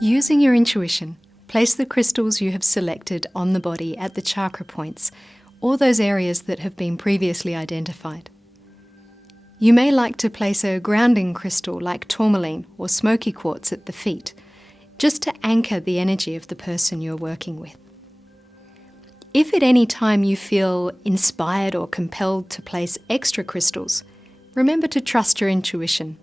Using your intuition, place the crystals you have selected on the body at the chakra points, or those areas that have been previously identified. You may like to place a grounding crystal like tourmaline or smoky quartz at the feet, just to anchor the energy of the person you're working with. If at any time you feel inspired or compelled to place extra crystals, remember to trust your intuition.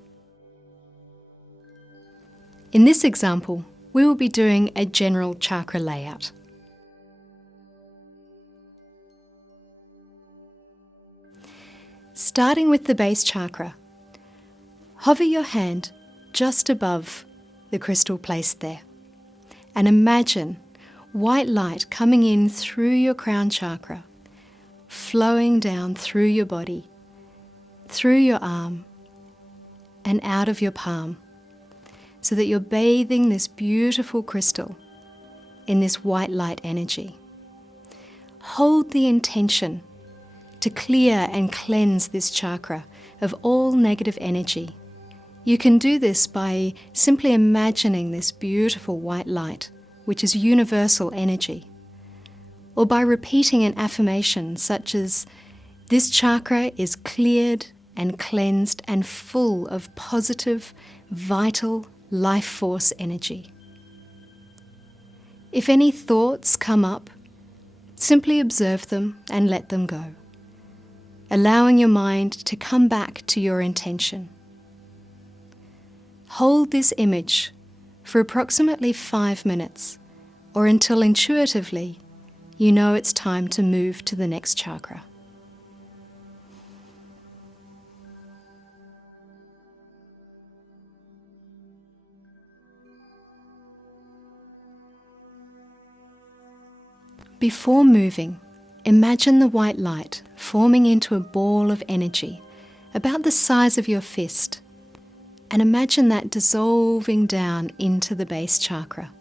In this example, we will be doing a general chakra layout. Starting with the base chakra, hover your hand just above the crystal placed there and imagine white light coming in through your crown chakra, flowing down through your body, through your arm and out of your palm, so that you're bathing this beautiful crystal in this white light energy. Hold the intention to clear and cleanse this chakra of all negative energy. You can do this by simply imagining this beautiful white light, which is universal energy, or by repeating an affirmation such as, "This chakra is cleared and cleansed and full of positive, vital, life force energy." If any thoughts come up, simply observe them and let them go, allowing your mind to come back to your intention. Hold this image for approximately 5 minutes, or until intuitively you know it's time to move to the next chakra. Before moving, imagine the white light forming into a ball of energy about the size of your fist, and imagine that dissolving down into the base chakra.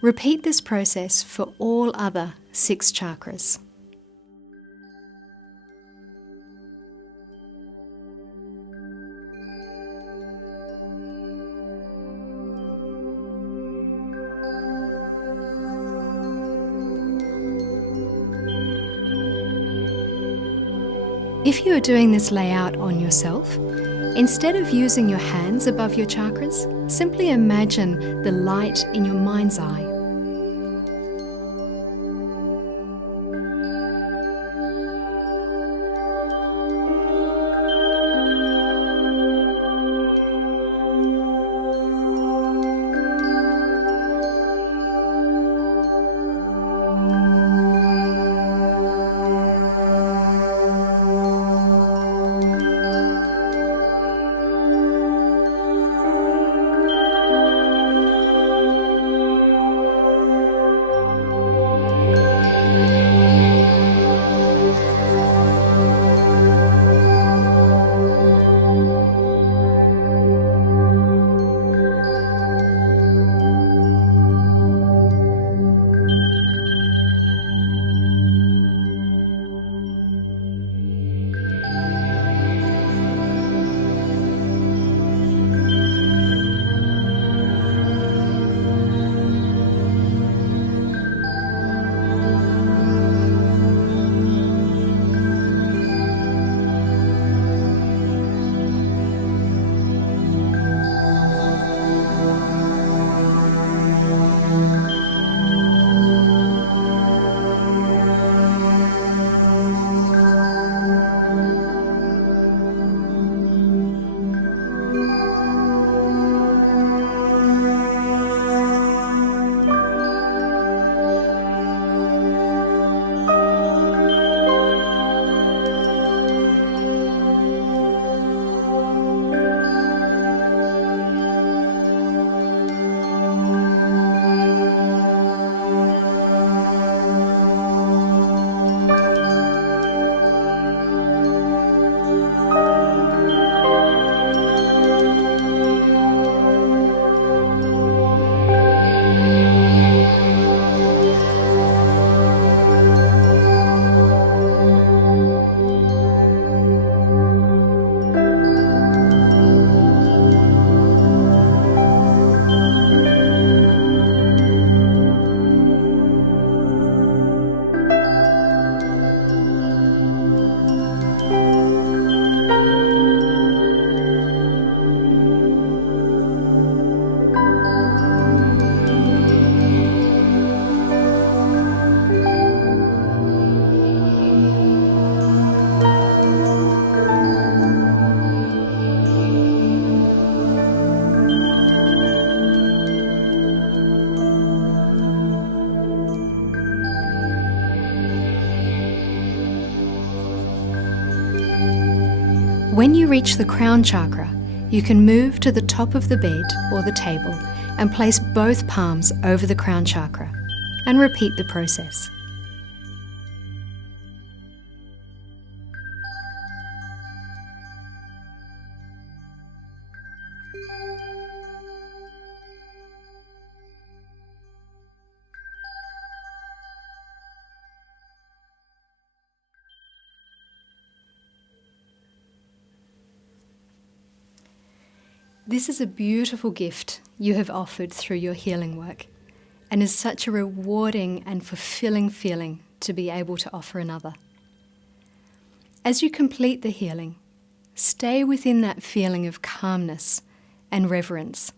Repeat this process for all other 6 chakras. If you are doing this layout on yourself, instead of using your hands above your chakras, simply imagine the light in your mind's eye. When you reach the crown chakra, you can move to the top of the bed or the table and place both palms over the crown chakra and repeat the process. This is a beautiful gift you have offered through your healing work, and is such a rewarding and fulfilling feeling to be able to offer another. As you complete the healing, stay within that feeling of calmness and reverence,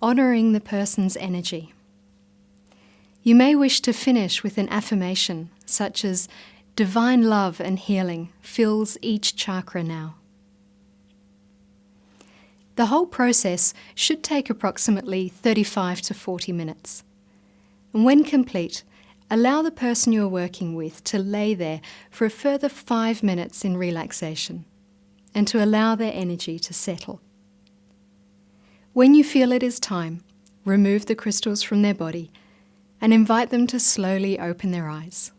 honouring the person's energy. You may wish to finish with an affirmation such as, "Divine love and healing fills each chakra now." The whole process should take approximately 35 to 40 minutes. And when complete, allow the person you are working with to lay there for a further 5 minutes in relaxation and to allow their energy to settle. When you feel it is time, remove the crystals from their body and invite them to slowly open their eyes.